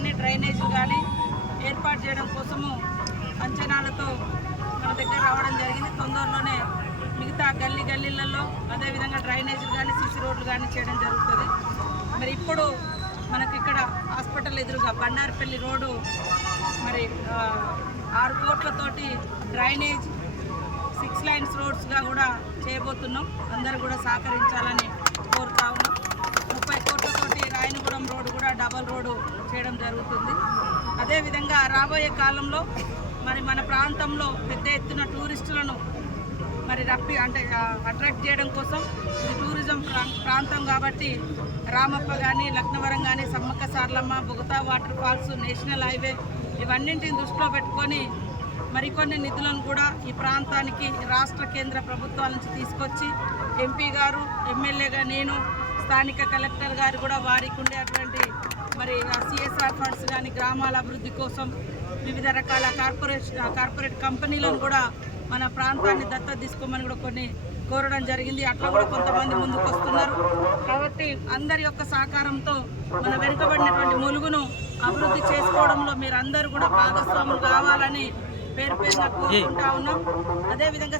కానీ డ్రైనేజీలు కానీ ఏర్పాటు చేయడం కోసము అంచనాలతో మన దగ్గర రావడం జరిగింది. తొందరలోనే మిగతా గల్లీలలో అదేవిధంగా డ్రైనేజీలు కానీ సీసీ రోడ్లు కానీ చేయడం జరుగుతుంది. మరి ఇప్పుడు మనకి ఇక్కడ హాస్పిటల్ ఎదురుగా బండారపల్లి రోడ్డు మరి 6 కోట్లతోటి డ్రైనేజ్ 6 లైన్స్ రోడ్స్గా కూడా చేయబోతున్నాం. అందరూ కూడా సహకరించాలని కోరుతా ఉన్నాం. 30 కోట్లతోటి రాయనగూడెం రోడ్డు కూడా డబల్ రోడ్డు చేయడం జరుగుతుంది. అదేవిధంగా రాబోయే కాలంలో మరి మన ప్రాంతంలో పెద్ద ఎత్తున టూరిస్టులను మరి అట్రాక్ట్ చేయడం కోసం ఇది టూరిజం ప్రాంతం కాబట్టి రామప్ప కానీ లక్నవరం కానీ Sammakka Saralamma Bogatha water falls national highway ఇవన్నింటిని దృష్టిలో పెట్టుకొని మరికొన్ని నిధులను కూడా ఈ ప్రాంతానికి రాష్ట్ర కేంద్ర ప్రభుత్వాల నుంచి తీసుకొచ్చి ఎంపీ గారు ఎమ్మెల్యేగా నేను స్థానిక కలెక్టర్ గారు కూడా వారికి ఉండేటువంటి మరి సిఎస్ఆర్ ఫండ్స్ కానీ గ్రామాల అభివృద్ధి కోసం వివిధ రకాల కార్పొరేట్ కంపెనీలను కూడా మన ప్రాంతాన్ని దత్తత తీసుకోమని కూడా కొన్ని కోరడం జరిగింది. అట్లా కూడా కొంతమంది ముందుకు వస్తున్నారు. కాబట్టి అందరి యొక్క సహకారంతో మన వెనుకబడినటువంటి ములుగును అభివృద్ధి చేసుకోవడంలో మీరు అందరూ కూడా భాగస్వాములు కావాలని పేరున కోరుకుంటా ఉన్నాం. అదేవిధంగా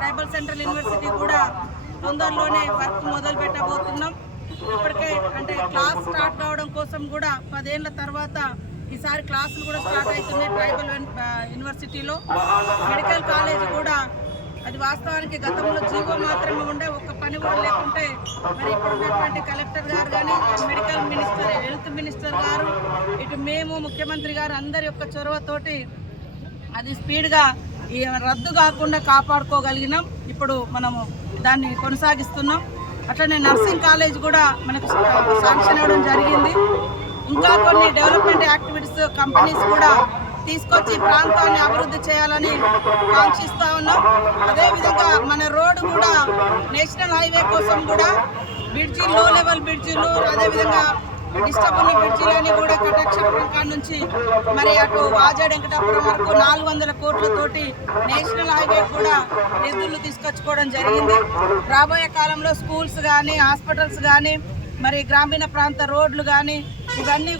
ట్రైబల్ సెంట్రల్ యూనివర్సిటీ కూడా తొందరలోనే వర్క్ మొదలు పెట్టబోతున్నాం. ఇప్పటికే క్లాస్ స్టార్ట్ కావడం కోసం కూడా 10 ఏళ్ల తర్వాత ఈసారి క్లాసులు కూడా స్టార్ట్ అవుతున్నాయి. ట్రైబల్ యూనివర్సిటీలో మెడికల్ కాలేజ్ కూడా అది వాస్తవానికి గతంలో జీవో మాత్రమే ఉండే ఒక్క పని కూడా లేకుంటే మరి ఇప్పుడున్నటువంటి కలెక్టర్ గారు కానీ మెడికల్ మినిస్టర్ హెల్త్ మినిస్టర్ గారు ఇటు మేము ముఖ్యమంత్రి గారు అందరి యొక్క చొరవతోటి అది స్పీడ్గా రద్దు కాకుండా కాపాడుకోగలిగినాం. ఇప్పుడు మనము దాన్ని కొనసాగిస్తున్నాం. అట్లనే నర్సింగ్ కాలేజ్ కూడా మనకు శాంక్షన్ అవ్వడం జరిగింది. ఇంకా కొన్ని డెవలప్మెంట్ యాక్టివిటీస్ కంపెనీస్ కూడా తీసుకొచ్చి ప్రాంతాన్ని అభివృద్ధి చేయాలని కాంక్షిస్తూ ఉన్నాం. అదేవిధంగా మన రోడ్డు కూడా నేషనల్ హైవే కోసం కూడా బ్రిడ్జి లో లెవెల్ బ్రిడ్జిలు అదేవిధంగా డిస్టర్బుల్ బ్రిడ్జిలని కూడా కటాక్షపురం నుంచి మరి అటు వాజేడు వెంకటాపురం వరకు 400 కోట్లతోటి నేషనల్ హైవే కూడా నిధులు తీసుకొచ్చుకోవడం జరిగింది. రాబోయే కాలంలో స్కూల్స్ కానీ హాస్పిటల్స్ కానీ మరి గ్రామీణ ప్రాంత రోడ్లు కానీ ఇవన్నీ